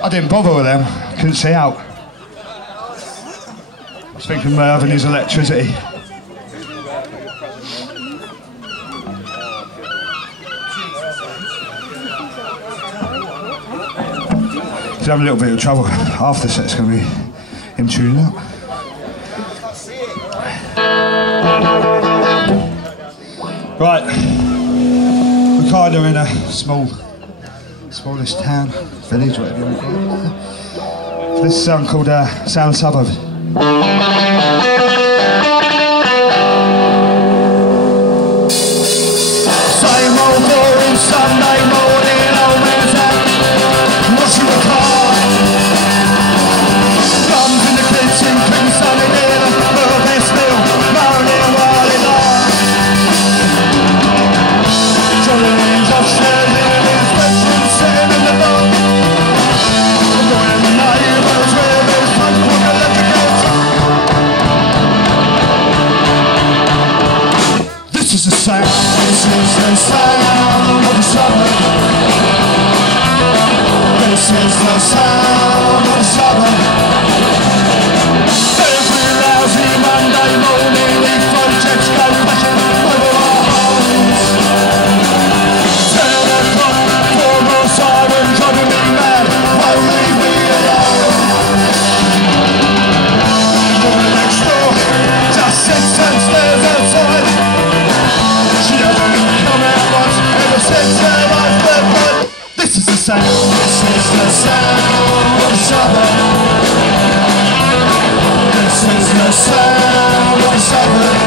I didn't bother with them, couldn't see out. I was thinking Merv and his electricity. He's having a little bit of trouble. Half the set's going to be him tuning up. Right, we're kind of in a smallest town, village, whatever you want to call it. This is a song called Sound Suburbs. Same old boring Sunday morning, old man's out, washing the car. Drums in the kitchen, couldn't stand it in, but they're still moaning while it lies. Johnny's upstairs in an inspection, sitting in the bar. Annoying the neighbours with his punk rock electric guitar. This is the sound of the suburb. This is the sound of the suburb. Every lousy Monday morning, these projects go crashing over our homes. 10 o'clock, 4 more sirens driving me mad, won't leave me alone. The woman next door just sits and stares outside. She hasn't come out once ever since her life went by. This is the sound of the suburb. This is the sound of the suburb.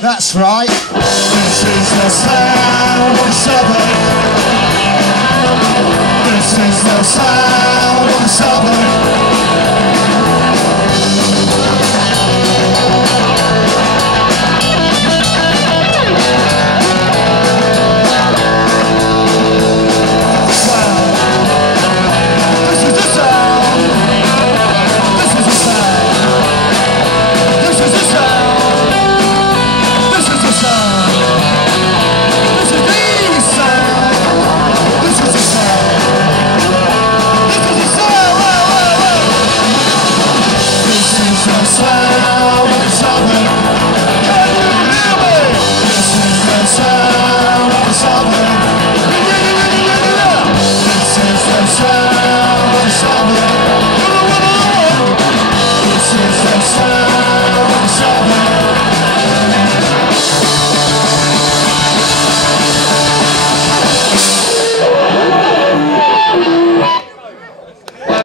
That's right. This is the sound of the suburb. This is the sound of the suburb.